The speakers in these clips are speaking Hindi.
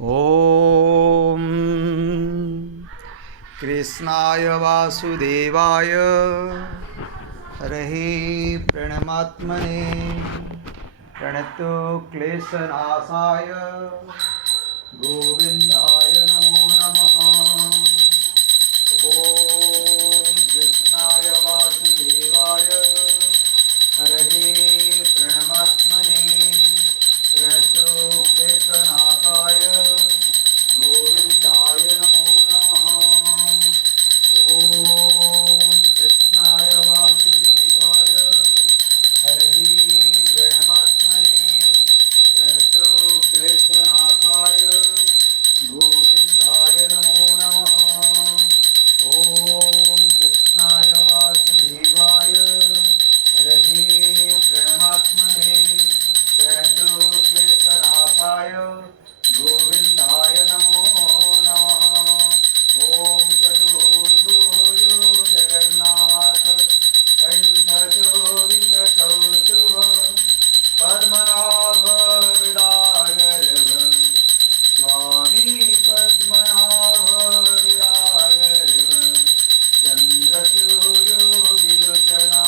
ॐ कृष्णाय वासुदेवाय हरये प्रणमात्मने प्रणतो क्लेशनाशाय गोविन्दाय नमो नमः। ॐ कृष्णाय वासुदेवाय हरये प्रणमात्मने प्रणतो क्लेशनाशाय गोविन्दाय नमो नमः। ॐ कृष्णाय वासुदेवाय हरये प्रणमात्मने प्रणतो क्लेशनाशाय गोविन्दाय नमो नमः। ॐ कृष्णाय वासुदेवाय हरये प्रणमात्मने प्रणतो क्लेशनाशाय गोविन्दाय नमो नमः। ॐ चतुर्भुजो जगन्नाथ कण्ठचोदितकौस्तुभ पद्मनाभ विरागर्भ स्वामी पद्मनाभ विरागर्भ चन्द्रसूर्यो विलोचना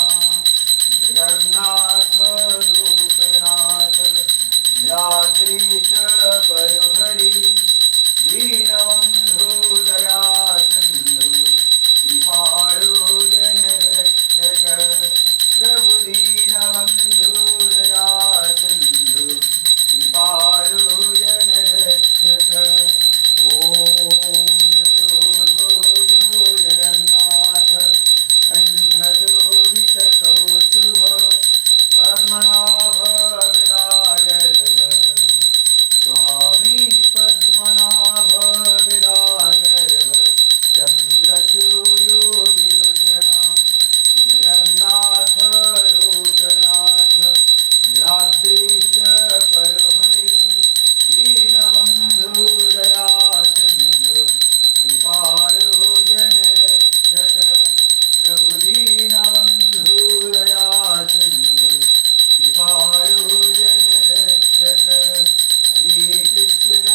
जगन्नाथ लोकनाथ नीलाद्रीश परुहरि दीनबन्धु दया सिन्धु कृपाळु जनरक्षक प्रभु दीनबन्धु दया सिन्धु कृपाळु जनरक्षक। ॐ चतुर्भुजो जगन्नाथ कण्ठशोभितकौस्तुभ पद्मनाभ विरागर्भ स्वामी पद्मनाभ विरागर्भ चन्द्रसूर्यो विलोचना जगन्नाथ लोकनाथ नीलाद्रीश परुहरि दीनबन्धु दया सिन्धु कृपाळु जनरक्षक प्रभु दीनबन्धु दया सिन्धु कृपाळु जनरक्षक। हरे कृष्ण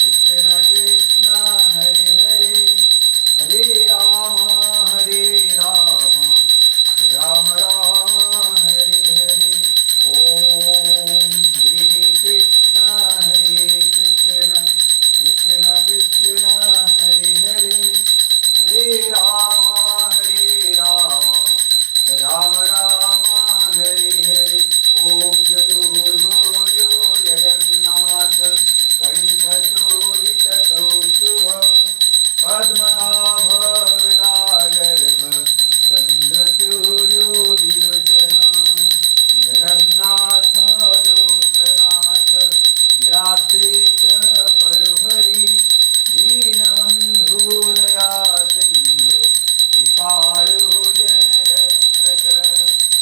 कृष्ण कृष्ण हरे हरे हरे राम राम राम हरे हरे। ॐ हरे कृष्ण कृष्ण कृष्ण हरे हरे हरे राम राम राम हरे हरे। ॐ चतुर्भुजो जगन्नाथ कण्ठशोभितकौस्तुभ पद्मनाभ विरागर्भ चन्द्रसूर्यो विलोचना जगन्नाथ लोकनाथ नीलाद्रीश परुहरि दीनबन्धु दया सिन्धु कृपाळु जनरक्षक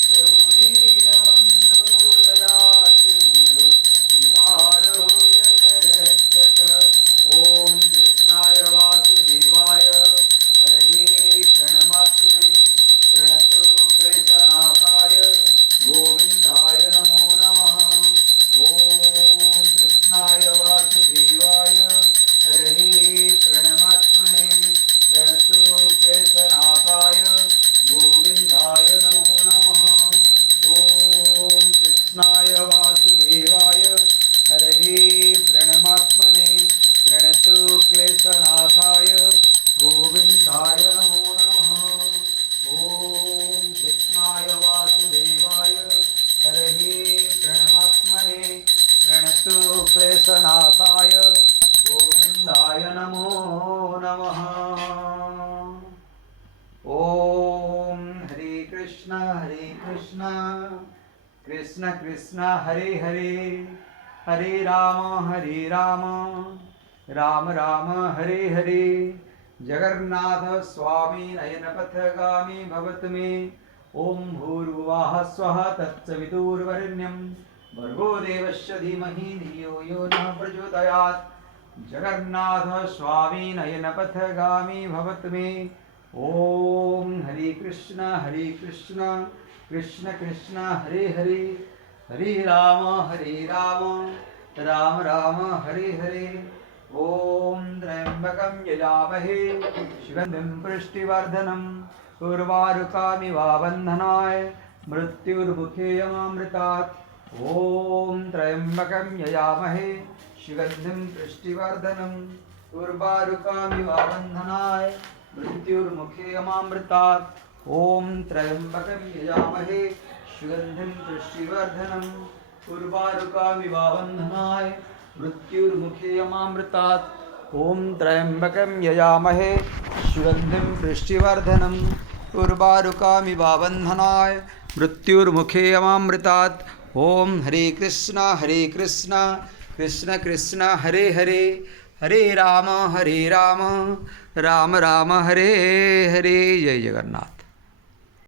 प्रभु दीनबन्धु दया सिन्धु कृपाळु जनरक्षक। ॐ कृष्णाय वासुदेवाय हरये प्रणमात्मने प्रणतो क्लेशनाशाय गोविन्दाय नमो नमः। ॐ कृष्णाय वासुदेवाय हरये प्रणमात्मने प्रणतो क्लेशनाशाय गोविन्दाय नमो नमः। ॐ कृष्णाय वासुदेवाय हरये प्रणमात्मने प्रणतो क्लेशनाशाय गोविन्दाय नमो नमः। ॐ कृष्णाय वासुदेवाय हरये प्रणमात्मने प्रणतो क्लेशनाशाय गोविन्दाय नमो नमः। ॐ हरे कृष्ण कृष्ण कृष्ण हरे हरे हरे राम राम राम हरे हरे। जगन्नाथ स्वामी नयनपथगामी भवतु मे। ॐ भूर्भुवः स्वः तत्सवितुर्वरेण्यं भर्गो देवस्य धीमहि धियो यो नः प्रचोदयात्। जगन्नाथ स्वामी नयनपथगामी भवतु मे। ॐ हरे कृष्ण कृष्ण कृष्ण हरे हरे हरे राम राम राम हरे हरे। ॐ त्र्यम्बकं यजामहे सुगन्धिं पुष्टिवर्धनम् उर्वारुकामिवावन्धनाय मृत्युर्मुखे यमामृतात्। ॐ त्र्यम्बकं यजामहे सुगन्धिं पुष्टिवर्धनम् उर्वारुकामिवावन्धनाय मृत्युर्मुखे यमामृतात्। ॐ त्र्यम्बकं यजामहे सुगन्धिं पुष्टिवर्धनम् उर्वारुकामिवावन्धनाय मृत्युर्मुखे यमामृतात्। ॐ त्र्यम्बकं यजामहे सुगन्धिं पुष्टिवर्धनम् उर्वारुकामिवावन्धनाय मृत्युर्मुखे यमामृतात्। ॐ हरे कृष्ण कृष्ण कृष्ण हरे हरे, हरे राम राम राम हरे हरे। जय जगन्नाथ।